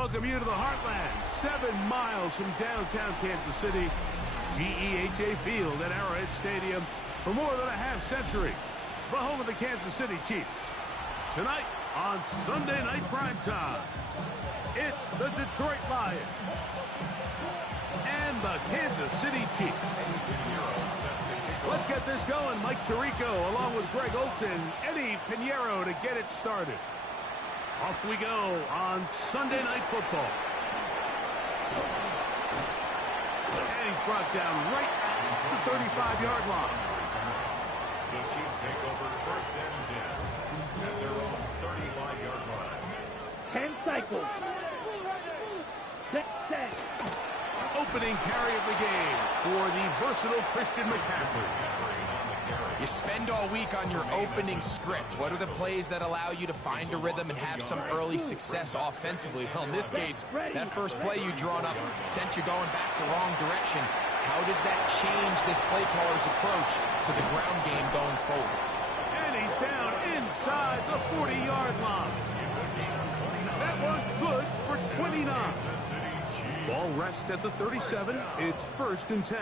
welcome you to the Heartland, 7 miles from downtown Kansas City. GEHA Field at Arrowhead Stadium for more than a half-century. The home of the Kansas City Chiefs. Tonight on Sunday Night Primetime, it's the Detroit Lions and the Kansas City Chiefs. Let's get this going. Mike Tirico along with Greg Olson, Eddie Pinheiro to get it started. Off we go on Sunday Night Football. And he's brought down right at the 35-yard line. The Chiefs take over first and 10 at their own 35-yard line. 10 cycles. Set. Opening carry of the game for the versatile Christian McCaffrey. You spend all week on your opening script. What are the plays that allow you to find a rhythm and have some early success offensively? Well, in this case, that first play you drawn up sent you going back the wrong direction. How does that change this play caller's approach to the ground game going forward? And he's down inside the 40-yard line. That one good for 29. Ball rests at the 37. It's first and 10.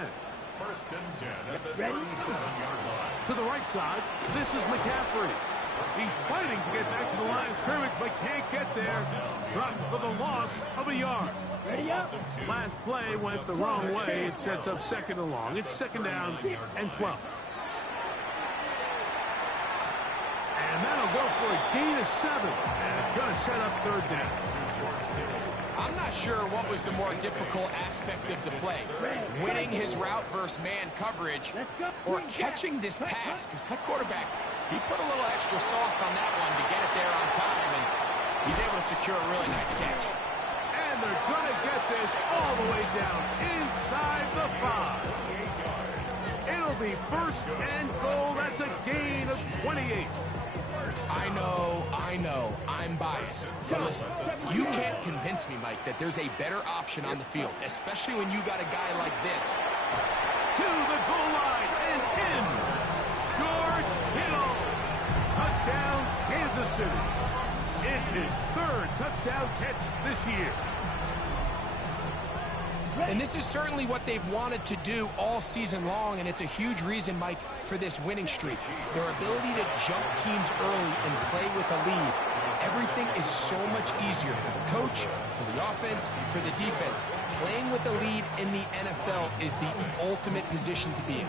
First and 10 at the 37-yard line. To the right side, this is McCaffrey. He's fighting to get back to the line of scrimmage, but can't get there. Dropped for the loss of a yard. Ready up. Last play went the wrong way. It sets up second and long. It's second down and 12. And that'll go for a gain of 7. And it's going to set up third down. I'm not sure what was the more difficult aspect of the play. Winning his route versus man coverage or catching this pass, because that quarterback, he put a little extra sauce on that one to get it there on time, and he's able to secure a really nice catch. And they're going to get this all the way down inside the 5. It'll be first and goal. That's a gain of 28. I know, I'm biased. But listen, you can't convince me, Mike, that there's a better option on the field, especially when you got a guy like this. To the goal line and in. George Kittle. Touchdown, Kansas City. It's his third touchdown catch this year. And this is certainly what they've wanted to do all season long, and it's a huge reason, Mike, for this winning streak. Their ability to jump teams early and play with a lead. Everything is so much easier for the coach, for the offense, for the defense. Playing with a lead in the NFL is the ultimate position to be in.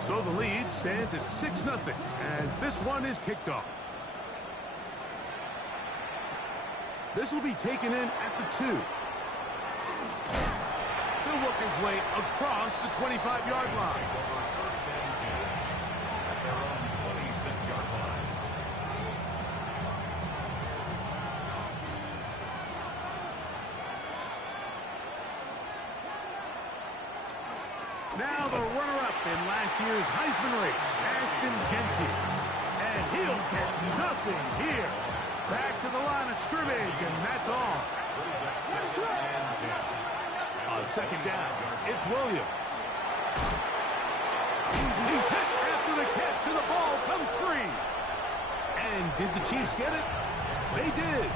So the lead stands at 6-0 as this one is kicked off. This will be taken in at the 2. He'll work his way across the 25-yard line. First and 10 at their own 26-yard line. Now the runner-up in last year's Heisman race, Ashton Genty. And he'll catch nothing here. Back to the line of scrimmage, and that's all. On second down, it's Williams. He's hit after the catch, and the ball comes free. And did the Chiefs get it? They did.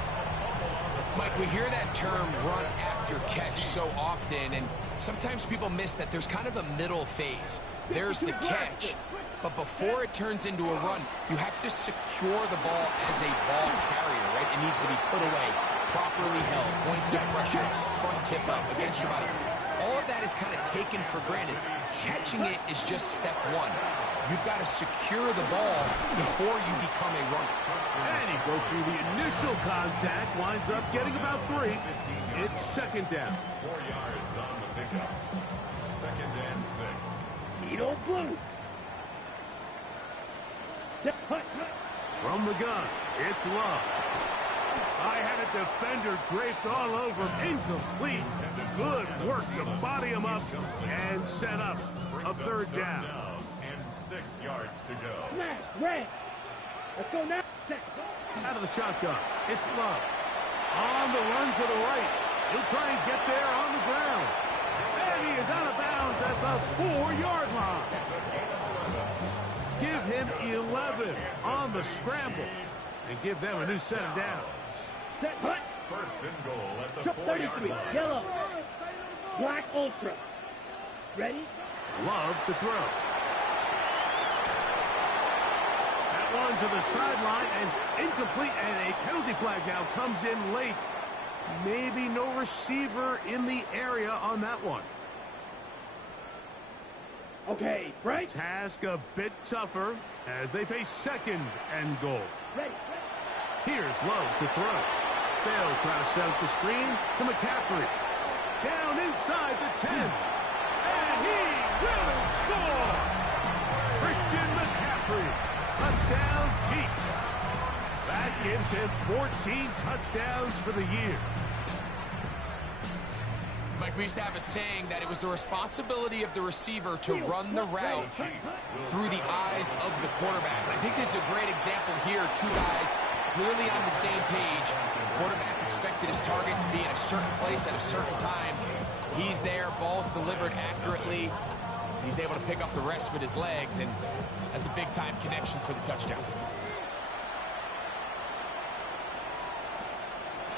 Mike, we hear that term run after catch so often, and sometimes people miss that there's kind of a middle phase. There's the catch, but before it turns into a run, you have to secure the ball as a ball carrier, right? It needs to be put away, properly held, points of pressure, front tip up against your body. All of that is kind of taken for granted. Catching it is just step one. You've got to secure the ball before you become a runner. And he broke through the initial contact, winds up getting about 3. It's second down. 4 yards on the pickup. Second and 6. Eat old blue. From the gun, it's Love. I had a defender draped all over him. Incomplete. Good work to body him up and set up a third down. And 6 yards to go. Red. Let's go now. Out of the shotgun, it's Love. On the run to the right. He'll try and get there on the ground. And he is out of bounds downs at the 4-yard line. Give him 11 on the scramble and give them a new set of downs. Set, hut. First and goal at the Truck 4-yard 33, line. yellow. Black Ultra. Ready? Love to throw. That one to the sideline and incomplete, and a penalty flag now comes in late. Maybe no receiver in the area on that one. Okay, break. Task a bit tougher as they face second and goal. Ready. Here's Love to throw. They'll try to set up the screen to McCaffrey. Down inside the 10. And he will score! Christian McCaffrey. Touchdown Chiefs. That gives him 14 touchdowns for the year. Mike, we used to have a saying that it was the responsibility of the receiver to run the route through the eyes of the quarterback. I think this is a great example here. Two guys clearly on the same page. Quarterback expected his target to be in a certain place at a certain time. He's there, ball's delivered accurately. He's able to pick up the rest with his legs, and that's a big-time connection for the touchdown.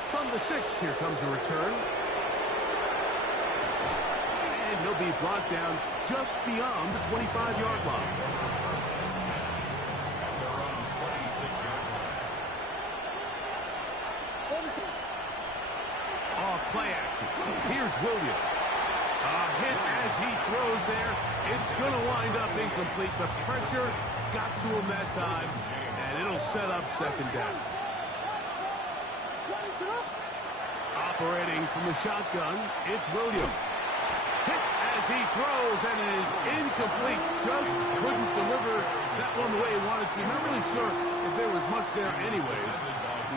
From the 6, here comes a return. And he'll be brought down just beyond the 25-yard line. Off play action. Here's Williams. A hit as he throws there. It's going to wind up incomplete. The pressure got to him that time, and it'll set up second down. Operating from the shotgun, it's Williams. Hit as he throws, and it is incomplete. Just couldn't deliver that one the way he wanted to. Not really sure if there was much there anyways.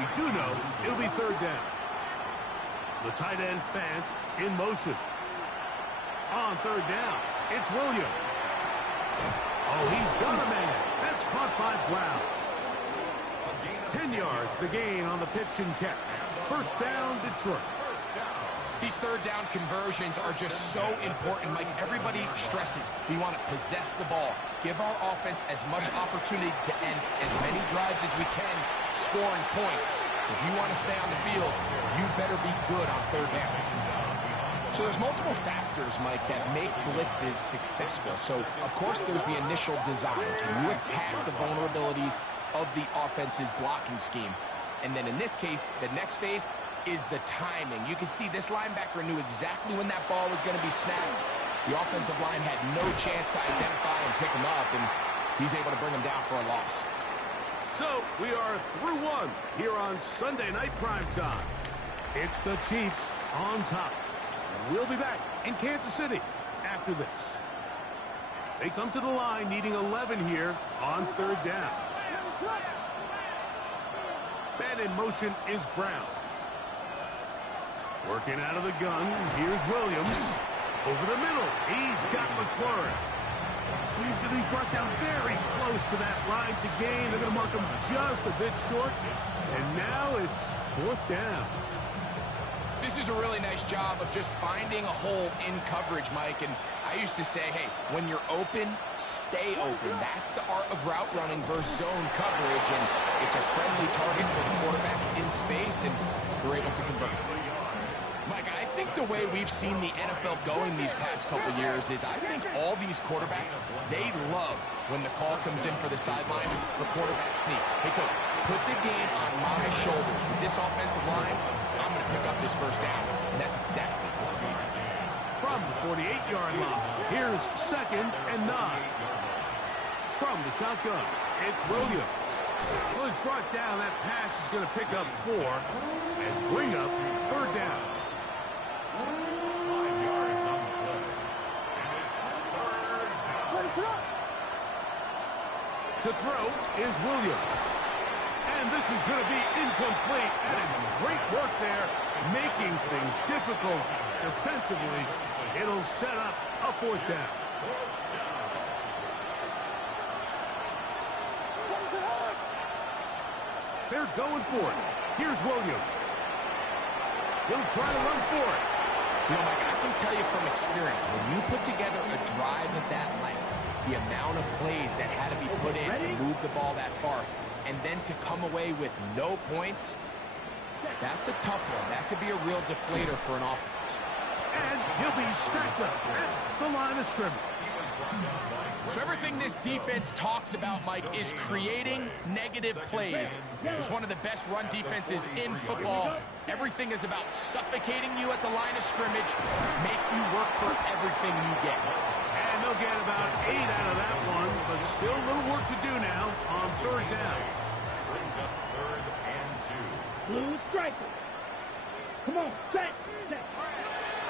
We do know it'll be third down. The tight end Fant in motion. On third down, it's Williams. Oh, he's got a man. That's caught by Brown. 10 yards, the gain on the pitch and catch. First down, Detroit. These third down conversions are just so important, Mike. Everybody stresses we want to possess the ball, give our offense as much opportunity to end as many drives as we can, scoring points. So if you want to stay on the field, you better be good on third down. So there's multiple factors, Mike, that make blitzes successful. So, of course, there's the initial design. Can you attack the vulnerabilities of the offense's blocking scheme? And then in this case, the next phase is the timing. You can see this linebacker knew exactly when that ball was going to be snapped. The offensive line had no chance to identify and pick him up, and he's able to bring him down for a loss. So we are through one here on Sunday Night Primetime. It's the Chiefs on top. We'll be back in Kansas City after this. They come to the line needing 11 here on third down. Man in motion is Brown. Working out of the gun, here's Williams. Over the middle, he's got LaFleur. He's going to be brought down very close to that line to gain. They're going to mark him just a bit short. And now it's fourth down. This is a really nice job of just finding a hole in coverage, Mike. And I used to say, hey, when you're open, stay open. That's the art of route running versus zone coverage. And it's a friendly target for the quarterback in space, and they're able to convert. Mike, I think the way we've seen the NFL going these past couple years is I think all these quarterbacks, they love when the call comes in for the sideline for quarterback sneak. Hey, coach, put the game on my shoulders. With this offensive line, I'm going to pick up this first down. And that's exactly what we need. From the 48-yard line, here's second and 9. From the shotgun, it's Williams. Well, he's brought down. That pass is going to pick up 4 and bring up third down. 5 yards on the play. And it's third down. To throw is Williams. And this is going to be incomplete. That is great work there, making things difficult defensively. It'll set up a fourth down. They're going for it. Here's Williams. He'll try to run for it. You know, Mike, I can tell you from experience, when you put together a drive of that length, the amount of plays that had to be put in to move the ball that far, and then to come away with no points, that's a tough one. That could be a real deflator for an offense. And he'll be stacked up at the line of scrimmage. So everything this defense talks about, Mike, is creating negative plays. It's one of the best run defenses in football. Everything is about suffocating you at the line of scrimmage, make you work for everything you get. And they'll get about 8 out of that one, but still a little work to do now on third down. Brings up 3rd and 2. Blue striker. Come on, set.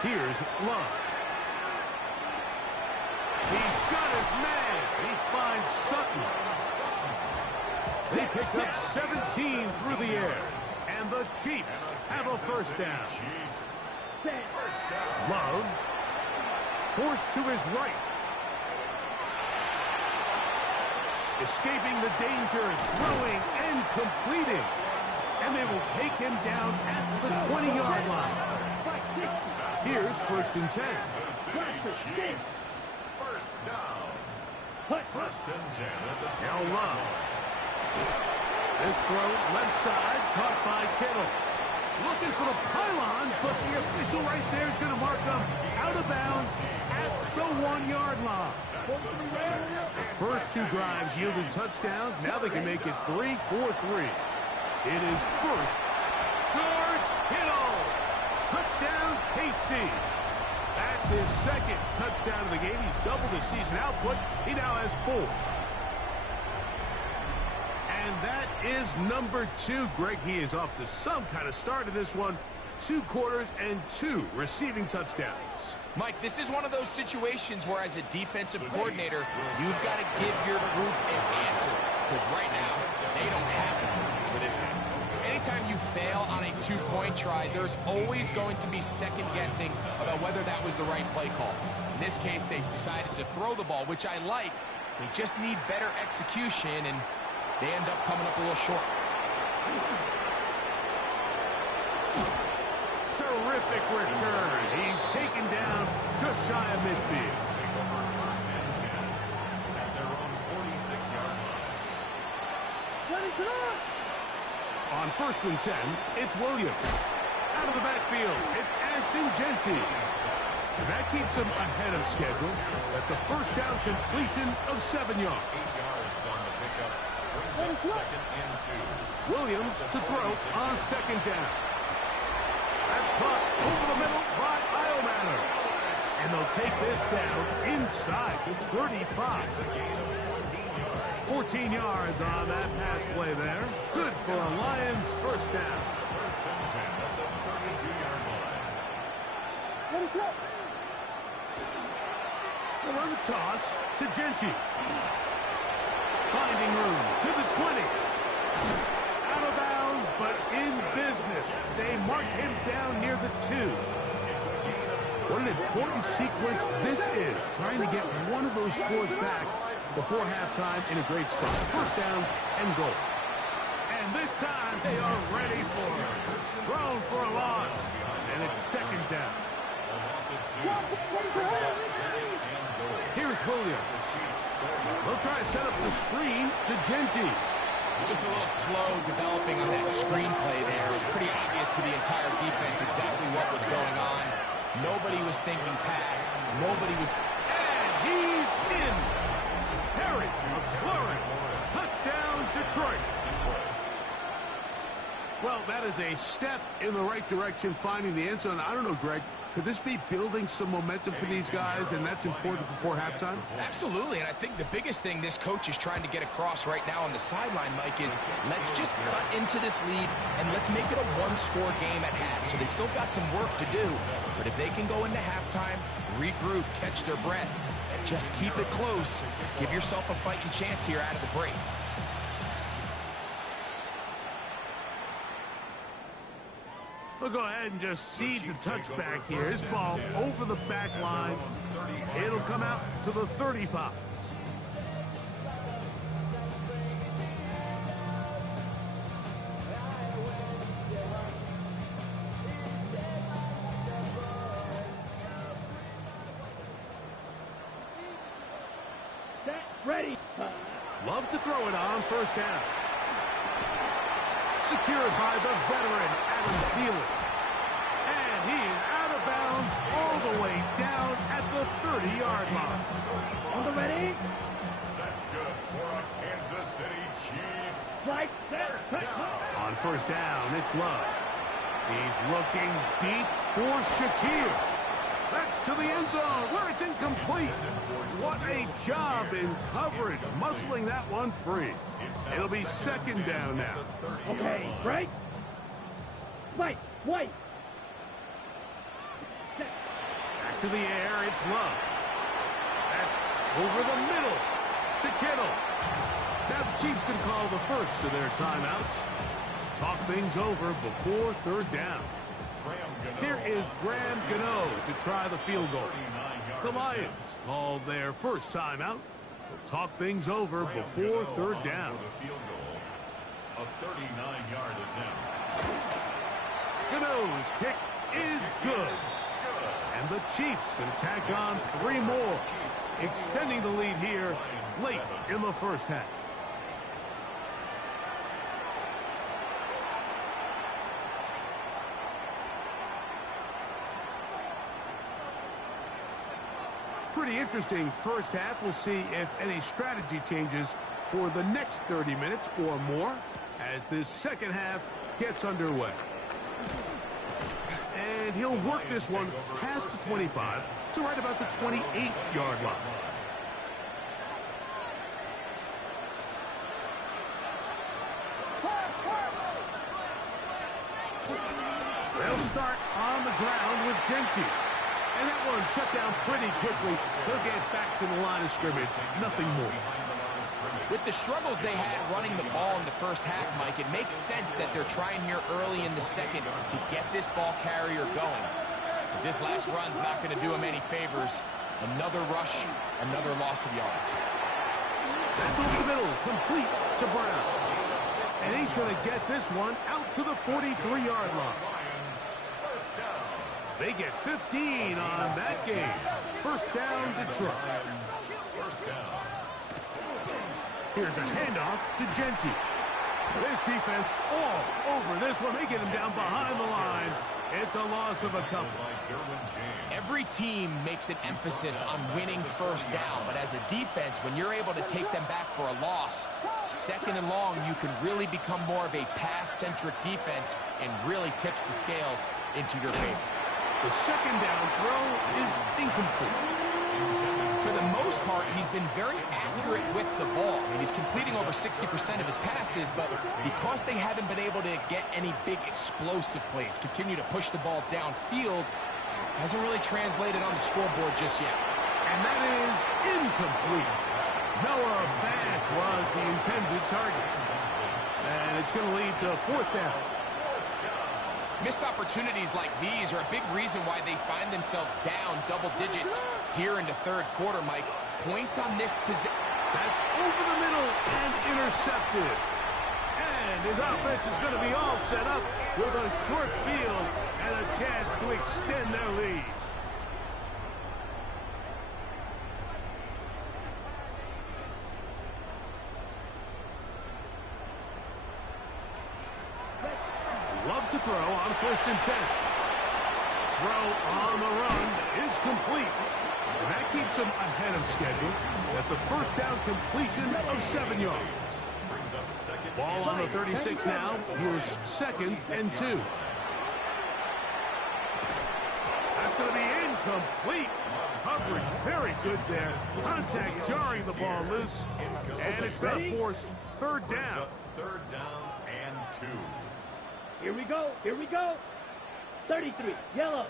Here's Love. He's got his man. He finds Sutton. They pick up 17 through the air. And the Chiefs have a first down. Love forced to his right. Escaping the danger, throwing and completing. And they will take him down at the 20-yard line. Here's 1st and 10. First down. First and 10 at the Now Love. This throw left side, caught by Kittle. Looking for the pylon, but the official right there is going to mark them out of bounds at the 1-yard line. The first 2 drives yielded touchdowns. Now they can make it 3-4-3. It is first. George Kittle. Touchdown, KC. That's his 2nd touchdown of the game. He's doubled his season output. He now has 4. And that is number 2. Greg, he is off to some kind of start in this one. 2 quarters and 2 receiving touchdowns. Mike, this is one of those situations where as a defensive coordinator, you've got to give your group an answer. Because right now, they don't have it for this guy. Anytime you fail on a 2-point try, there's always going to be second guessing about whether that was the right play call. In this case, they decided to throw the ball, which I like. They just need better execution, and they end up coming up a little short. Terrific return. He's taken down just shy of midfield. Take over 1st and 10 at their own 46-yard line. On 1st and 10, it's Williams. Out of the backfield, it's Ashton Genty. And that keeps him ahead of schedule. That's a first down completion of 7 yards. 8 yards on the pickup. Brings up 2nd and 2. Williams to throw on 2nd down. That's caught over the middle by Iomanner. And they'll take this down inside the 35. 14 yards on that pass play there. Good for a Lions first down. 1st and 10 at the 32-yard line. They'll run the toss to Genty. Finding room to the 20. Out of bounds, but in business. They mark him down near the 2. What an important sequence this is. Trying to get one of those scores back before halftime in a great spot. First down and goal. And this time they are ready for it. Thrown for a loss. And it's 2nd down. Here's Williams. They'll try to set up the screen to Genty. Just a little slow developing on that screenplay there. It was pretty obvious to the entire defense exactly what was going on. Nobody was thinking pass. Nobody was... And he's in. Harry McLaurin. Touchdown, Detroit. Well, that is a step in the right direction, finding the end zone. I don't know, Greg. Could this be building some momentum for these guys, and that's important before halftime? Absolutely, and I think the biggest thing this coach is trying to get across right now on the sideline, Mike, is let's just cut into this lead, and let's make it a one-score game at half. So they still got some work to do, but if they can go into halftime, regroup, catch their breath, just keep it close, give yourself a fighting chance here out of the break. We'll go ahead and just cede the touchback here. This ball over the back line. It'll come out to the 35. Ready. Love to throw it on first down. Secured by the veteran, Adam Thielen. And he is out of bounds all the way down at the 30-yard line. On the ready. That's good for a Kansas City Chiefs. Right. Set. On first down, it's Love. He's looking deep for Shakir. That's to the end zone where it's incomplete. What a job in coverage, muscling that one free. It'll be second down now. Okay, break. Wait. Back to the air, it's Love. That's over the middle to Kittle. Now the Chiefs can call the first of their timeouts. Talk things over before third down. Here is Graham Gano to try the field goal. The Lions called their first timeout. We'll talk things over before third down. A 39-yard attempt. Gano's kick is good. And the Chiefs can tack on 3 more, extending the lead here late in the first half. Pretty interesting first half. We'll see if any strategy changes for the next 30 minutes or more as this second half gets underway. And he'll work this one past the 25 to right about the 28-yard line. They'll start on the ground with Gentry. And that one shut down pretty quickly. They'll get back to the line of scrimmage. Nothing more. With the struggles they had running the ball in the first half, Mike, it makes sense that they're trying here early in the second to get this ball carrier going. But this last run's not going to do him any favors. Another rush, another loss of yards. That's over the middle, complete to Brown. And he's going to get this one out to the 43-yard line. They get 15 on that game. First down, Detroit. Here's a handoff to Gentry. This defense all over this one. They get him down behind the line. It's a loss of a couple. Every team makes an emphasis on winning first down, but as a defense, when you're able to take them back for a loss, second and long, you can really become more of a pass-centric defense and really tips the scales into your favor. The second down throw is incomplete. For the most part, he's been very accurate with the ball. I mean, he's completing over 60% of his passes, but because they haven't been able to get any big explosive plays, continue to push the ball downfield, hasn't really translated on the scoreboard just yet. And that is incomplete. Noah Fant was the intended target. And it's going to lead to fourth down. Missed opportunities like these are a big reason why they find themselves down double digits here in the third quarter, Mike. Points on this possession. That's over the middle and intercepted. And his offense is going to be all set up with a short field and a chance to extend their lead. Love to throw on first and 10. Throw on the run is complete. And that keeps him ahead of schedule. That's a first down completion of 7 yards. Ball on the 36 now. Here's second and 2. That's going to be incomplete. Coverage very good there. Contact jarring the ball loose. And it's going to force third down. Third down and 2. Here we go. 33, yellow.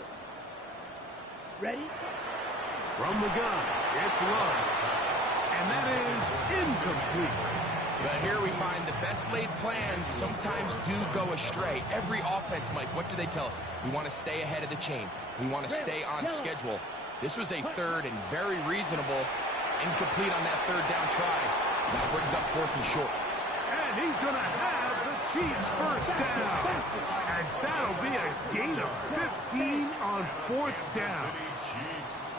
Ready? From the gun, it's Love. And that is incomplete. But here we find the best laid plans sometimes do go astray. Every offense, Mike, what do they tell us? We want to stay ahead of the chains. We want to stay on schedule. This was a third and very reasonable. Incomplete on that third down try. That brings up fourth and short. And he's going to have the Chiefs first down. As that'll be a gain of 15 on fourth down. Chiefs.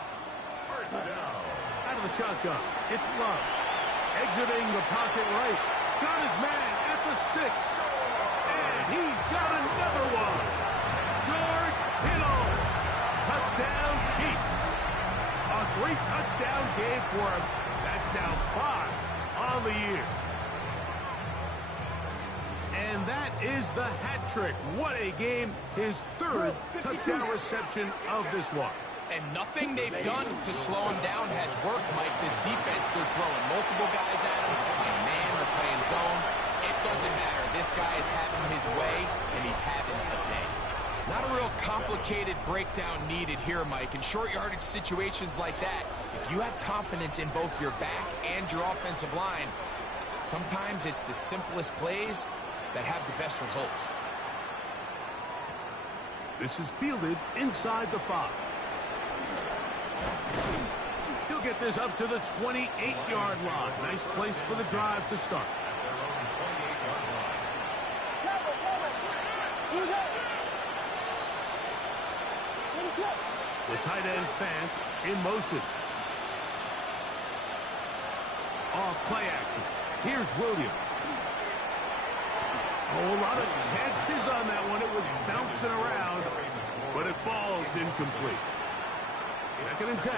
First down. Out of the shotgun, it's Love. Exiting the pocket right. Got his man at the 6. And he's got another one. George Kittle. Touchdown, Chiefs. A 3-touchdown game for him. That's now 5 on the year. And that is the hat trick. What a game. His 3rd touchdown reception of this one. And nothing they've done to slow him down has worked, Mike. This defense, they're throwing multiple guys at him. They're playing man, they're playing zone. It doesn't matter. This guy is having his way, and he's having a day. Not a real complicated breakdown needed here, Mike. In short yardage situations like that, if you have confidence in both your back and your offensive line, sometimes it's the simplest plays that have the best results. This is fielded inside the 5. He'll get this up to the 28-yard line. Nice place for the drive to start. The tight end Fant in motion. Off play action. Here's Williams. Oh, a lot of chances on that one. It was bouncing around, but it falls incomplete. 2nd and 10.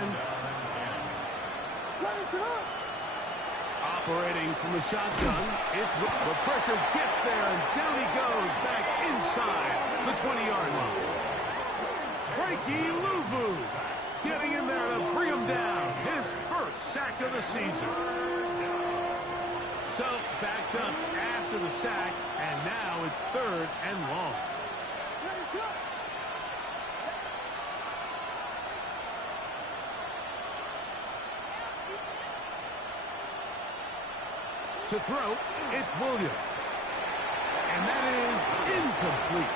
Operating from the shotgun. It's the pressure gets there, and down he goes back inside the 20-yard line. Frankie Louvu getting in there to bring him down. His 1st sack of the season. So backed up after the sack, and now it's 3rd and long. To throw, it's Williams. And that is incomplete.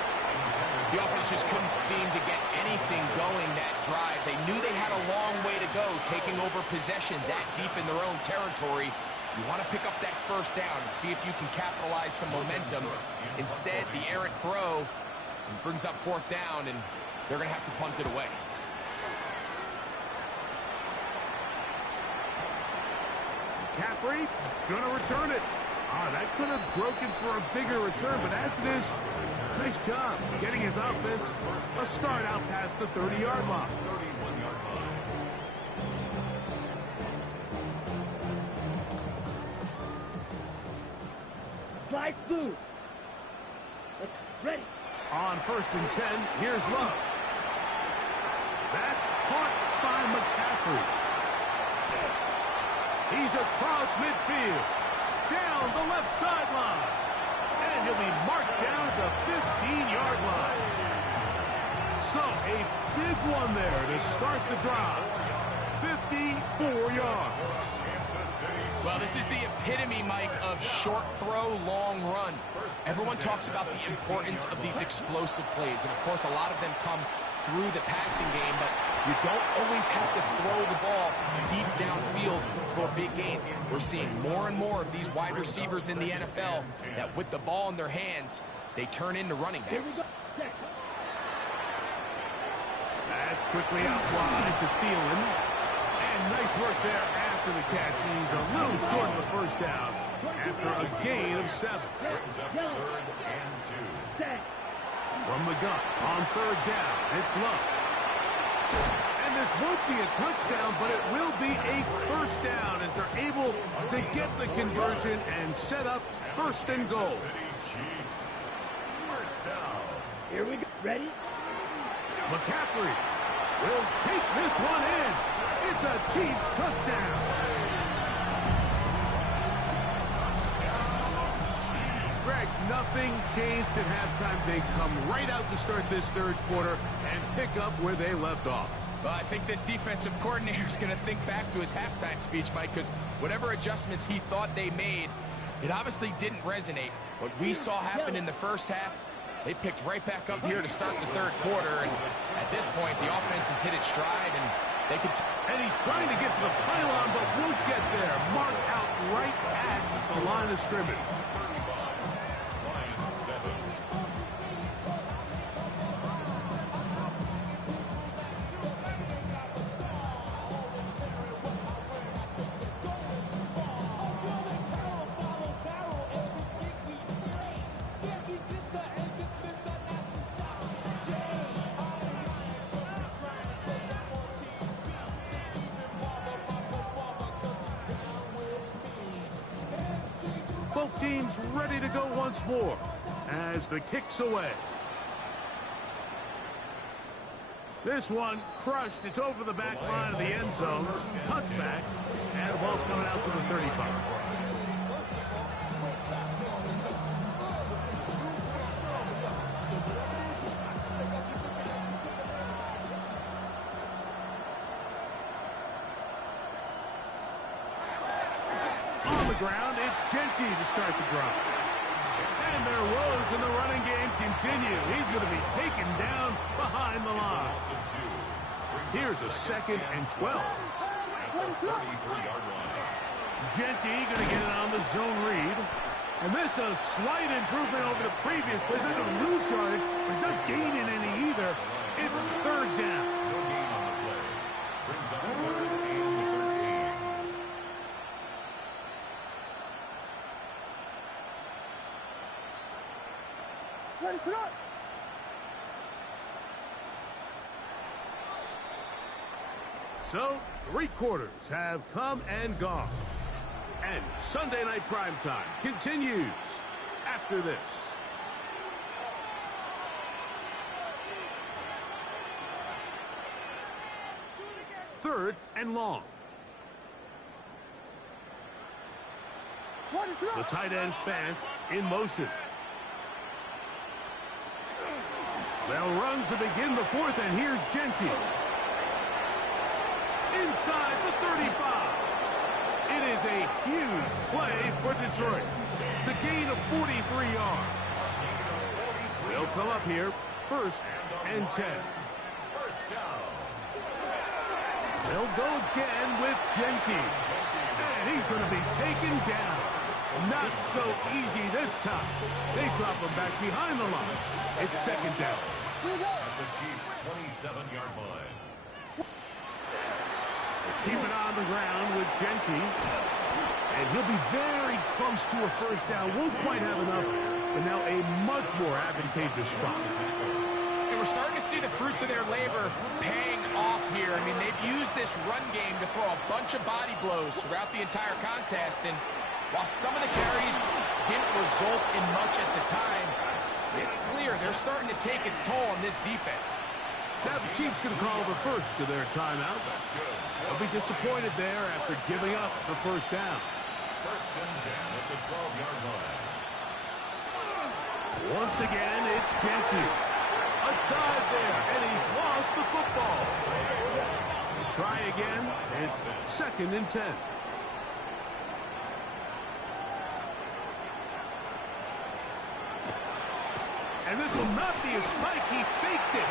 The offense just couldn't seem to get anything going that drive. They knew they had a long way to go, taking over possession that deep in their own territory. You want to pick up that 1st down and see if you can capitalize some momentum. Instead, the errant throw brings up 4th down, and they're going to have to punt it away. McCaffrey gonna return it. That could have broken for a bigger return, but as it is, nice job getting his offense a start out past the 30-yard line. 31-yard line. Slide through. Let's ready. On 1st and 10, here's Love. That's caught by McCaffrey. He's across midfield, down the left sideline, and he'll be marked down at the 15-yard line. So a big one there to start the drive. 54 yards. Well, this is the epitome, Mike, of short throw, long run. Everyone talks about the importance of these explosive plays, and of course a lot of them come through the passing game, but you don't always have to throw the ball deep downfield for a big gain. We're seeing more and more of these wide receivers in the NFL that with the ball in their hands, they turn into running backs. That's quickly out wide to Thielen. And nice work there after the catch. He's a little short of the 1st down after a gain of 7. Brings up 3rd and 2. From the gun on 3rd down, it's Love. And this won't be a touchdown, but it will be a 1st down as they're able to get the conversion and set up 1st and goal. City Chiefs. 1st down. Here we go. Ready? McCaffrey will take this one in. It's a Chiefs touchdown. Greg, nothing changed at halftime. They come right out to start this 3rd quarter and pick up where they left off. Well, I think this defensive coordinator is going to think back to his halftime speech, Mike, because whatever adjustments he thought they made, it obviously didn't resonate. What we saw happen in the 1st half, they picked right back up here to start the 3rd quarter, and at this point, the offense has hit its stride, and they could... And he's trying to get to the pylon, but won't get there. Marked out right at the line of scrimmage. team's ready to go once more as the kick's away. This one crushed. It's over the back line of the end zone. Touchback. And the ball's coming out to the 35. On the ground, it's Genty to start the drive. And their woes in the running game continue. He's going to be taken down behind the line. Here's a 2nd and 12. Genty going to get it on the zone read. And this is a slight improvement over the previous play. They're going to lose yardage, but not gaining any either. It's 3rd down. So, 3 quarters have come and gone. And Sunday Night Primetime continues after this. Third and long. The tight end Fant in motion. They'll run to begin the 4th, and here's Genty. Inside the 35. It is a huge play for Detroit. It's a gain of 43 yards. They'll come up here, 1st and 10. They'll go again with Genty. And he's going to be taken down. Not so easy this time. They drop him back behind the line. It's 2nd down. At the Chiefs' 27-yard line. Keep it on the ground with Genty. And he'll be very close to a 1st down. Won't quite have enough, but now a much more advantageous spot. And we're starting to see the fruits of their labor paying off here. I mean, they've used this run game to throw a bunch of body blows throughout the entire contest. And while some of the carries didn't result in much at the time, it's clear they're starting to take its toll on this defense. Now the Chiefs can call the first of their timeouts. They'll be disappointed there after giving up the 1st down. 1st and 10 at the 12-yard line. Once again, it's Genty. A dive there, and he's lost the football. Try again. It's 2nd and 10. And this will not be a spike. He faked it.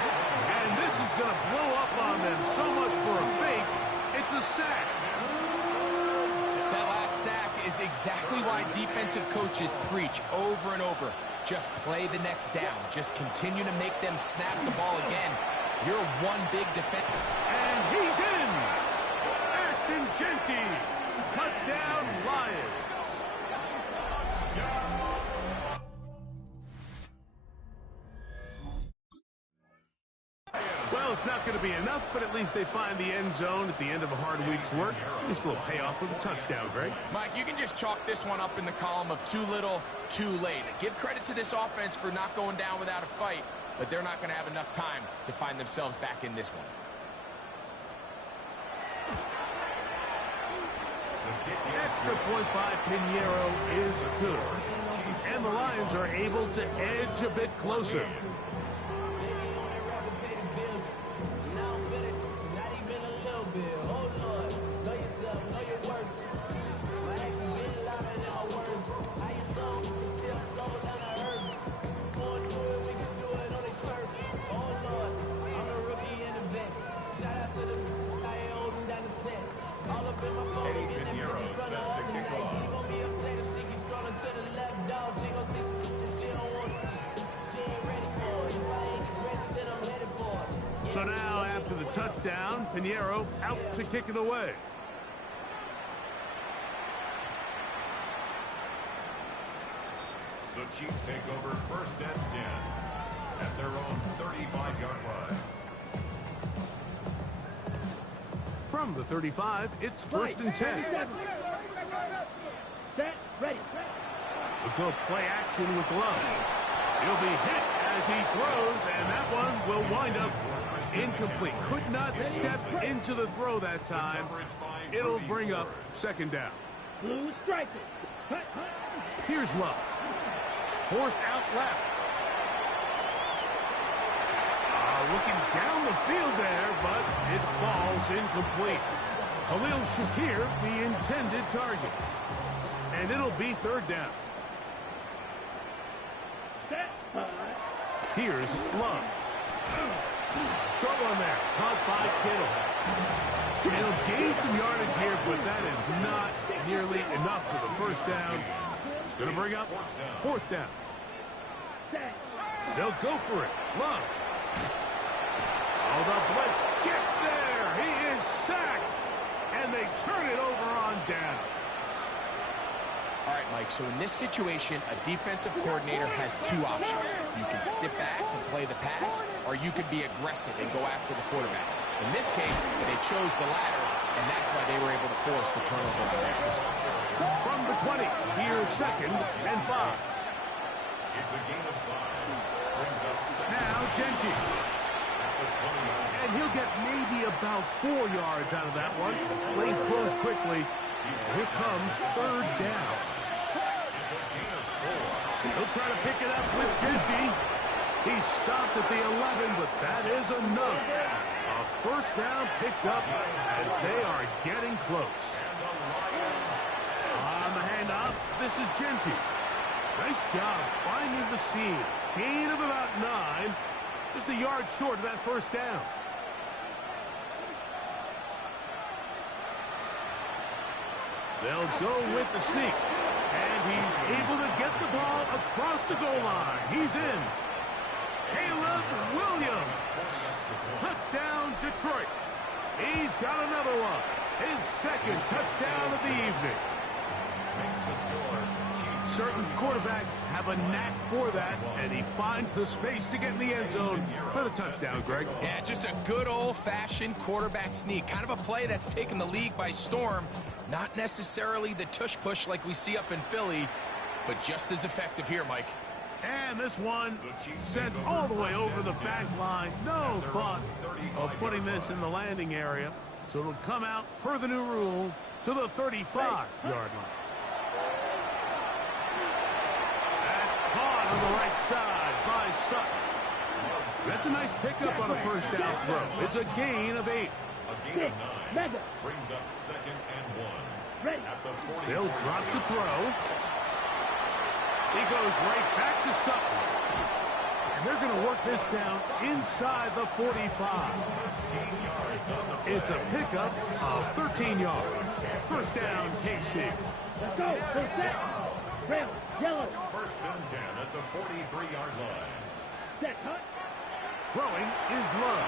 And this is going to blow up on them so much for a fake. It's a sack. That last sack is exactly why defensive coaches preach over and over. Just play the next down. Just continue to make them snap the ball again. You're one big defense. And he's in. Ashton Genty. Touchdown, Lions. Well, it's not going to be enough, but at least they find the end zone at the end of a hard week's work. This will pay off with a touchdown, Greg. Mike, you can just chalk this one up in the column of too little, too late. Give credit to this offense for not going down without a fight, but they're not going to have enough time to find themselves back in this one. Extra point by Pinheiro is good. And the Lions are able to edge a bit closer. So now, after the touchdown, Pinheiro out to kick it away. The Chiefs take over 1st and 10 at their own 35-yard line. From the 35, it's 1st and 10. Set, ready. The They'll go play action with Love. He'll be hit as he throws, and that one will wind up incomplete. Could not step into the throw that time. It'll bring up second down. Blue striker. Hut, hut. Here's Love. Forced out left. Looking down the field there, but it falls incomplete. Khalil Shakir, the intended target. And it'll be third down. That's hot. Here's Love. Short one there. Caught by Kittle. He'll gain some yardage here, but that is not nearly enough for the first down. It's going to bring up fourth down. They'll go for it. Love. Oh, the blitz gets there. He is sacked. And they turn it over on down. All right, Mike, so in this situation, a defensive coordinator has two options. You can sit back and play the pass, or you can be aggressive and go after the quarterback. In this case, they chose the latter, and that's why they were able to force the turnover on downs. From the 20, here's second and 5. It's a gain of 5. Brings up second. Now Genji. And he'll get maybe about 4 yards out of that one. Playing close quickly. Here comes third down. He'll try to pick it up with Genji. He stopped at the 11, but that is enough. A first down picked up as they are getting close. On the handoff, this is Genji. Nice job finding the seam. Gain of about 9. Just a yard short of that first down. They'll go with the sneak. And he's able to get the ball across the goal line. He's in. Caleb Williams. Touchdown, Detroit. He's got another one. His second touchdown of the evening. Makes the score. Certain quarterbacks have a knack for that, and he finds the space to get in the end zone for the touchdown, Greg. Yeah, just a good old-fashioned quarterback sneak. Kind of a play that's taken the league by storm. Not necessarily the tush-push like we see up in Philly, but just as effective here, Mike. And this one sent all the way over the back line. No thought of putting this in the landing area. So it'll come out, per the new rule, to the 35-yard line. That's caught on the right side by Sutton. That's a nice pickup on a first down throw. It's a gain of 8. A gain of 9. Brings up second and 1. Ready. At the 40. They'll drop to throw. He goes right back to Sutton. And they're going to work this down inside the 45. It's a pickup of 13 yards. First down, KC. Let's go. First down. Trail. Yellow. First and 10 at the 43-yard line. Set. Hut. Throwing is Love.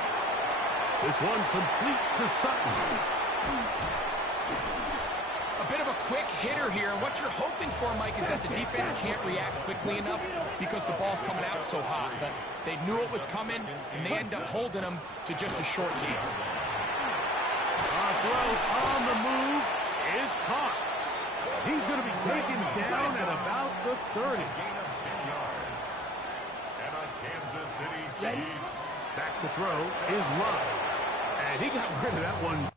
This one complete to Sutton. A bit of a quick hitter here, and what you're hoping for, Mike, is that the defense can't react quickly enough because the ball's coming out so hot. But they knew it was coming, and they end up holding them to just a short gain. Throw on the move is caught. He's going to be taken down at about the 30. Gain of 10 yards. And a Kansas City Chiefs. Back to throw is Love. And he got rid of that one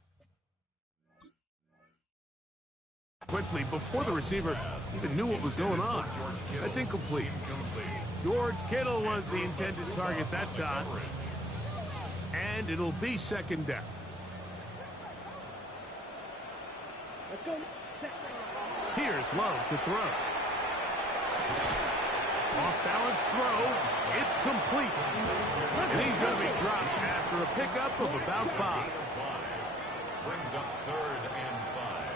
quickly before the receiver even knew what was going on. That's incomplete. George Kittle was the intended target that time. And it'll be second down. Let's go. Here's Love to throw. Off-balance throw. It's complete. And he's going to be dropped after a pickup of about 5. Brings up third and 5.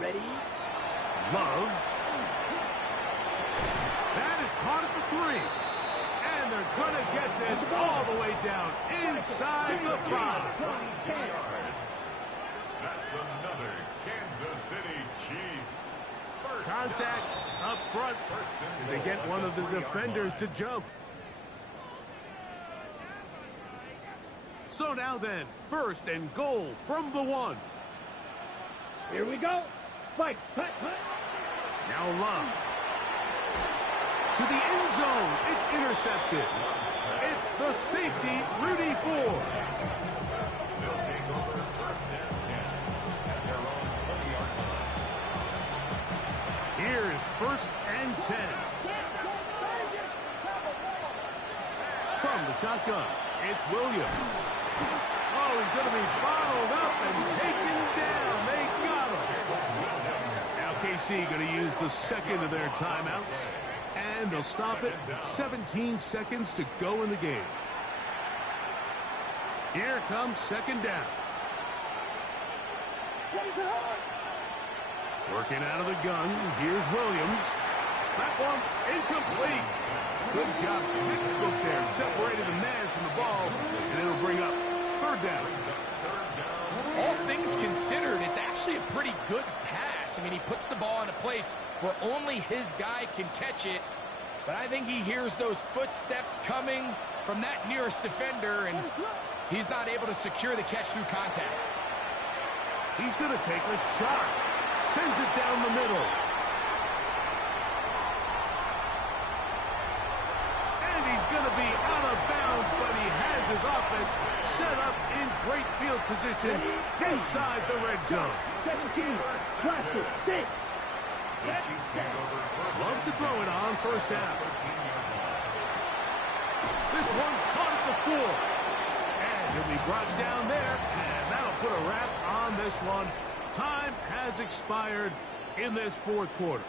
Ready. Love. That is caught at the 3. And they're going to get this all the way down inside the 5. 22 yards. That's another Kansas City Chiefs. First Contact up front. And they get one of the defenders to jump. So now then, first and goal from the 1. Here we go. Spike. Hut. Hut. Now Love. To the end zone. It's intercepted. It's the safety, Rudy Ford. They'll take over first and 10 at their own 20-yard line. Here's first and 10. From the shotgun, it's Williams. Oh, he's going to be followed up and taken down. They got him. Now KC going to use the second of their timeouts. And they'll stop it. 17 seconds to go in the game. Here comes second down. Working out of the gun. Here's Williams. That one incomplete. Good job. Textbook there. Separated the man from the ball. And it'll bring up third down. All things considered, it's actually a pretty good pass. I mean, he puts the ball in a place where only his guy can catch it. But I think he hears those footsteps coming from that nearest defender, and he's not able to secure the catch through contact. He's going to take a shot. Sends it down the middle. And he's going to be out of bounds, but he has his offense set up in great field position inside the red zone. 17, left it, 6. Love to throw it on first down. This one caught at the 4. And he'll be brought down there, and that'll put a wrap on this one. Time has expired in this fourth quarter.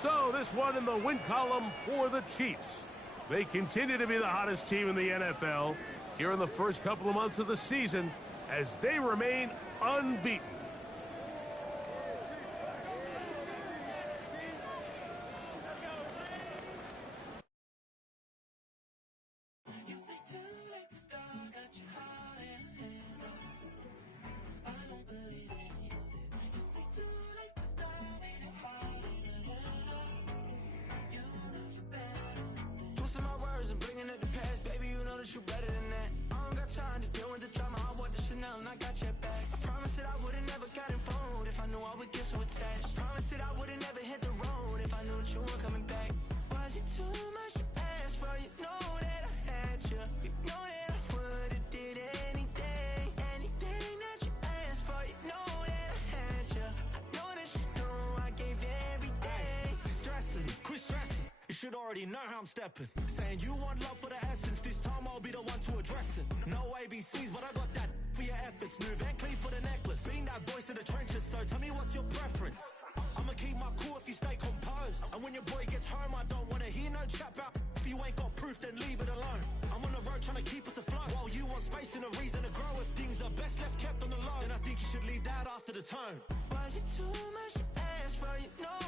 So this one in the win column for the Chiefs. They continue to be the hottest team in the NFL here in the first couple of months of the season as they remain unbeaten. You better than that. I don't got time to deal with the drama. I want the Chanel and I got your back. I promise that I would've never gotten phoned if I knew I would get so attached. I promise that I would've never hit the road if I knew that you weren't coming back. Was it too much to ask for? You know that I had you. You know that I would've did anything that you asked for. You know that I had you. I know that you know I gave everything. Stressing, quit stressing. You should already know how I'm stepping. Saying you want love for the essence. This time I'll be the one to address it. No ABCs, but I got that for your efforts. New Van Cleef for the necklace. Being that voice in the trenches, so tell me what's your preference. I'ma keep my cool if you stay composed. And when your boy gets home, I don't wanna hear no chat about. If you ain't got proof, then leave it alone. I'm on the road trying to keep us afloat. While you want space and a reason to grow. If things are best left kept on the low, then I think you should leave that after the tone. Was it too much to ask for? You know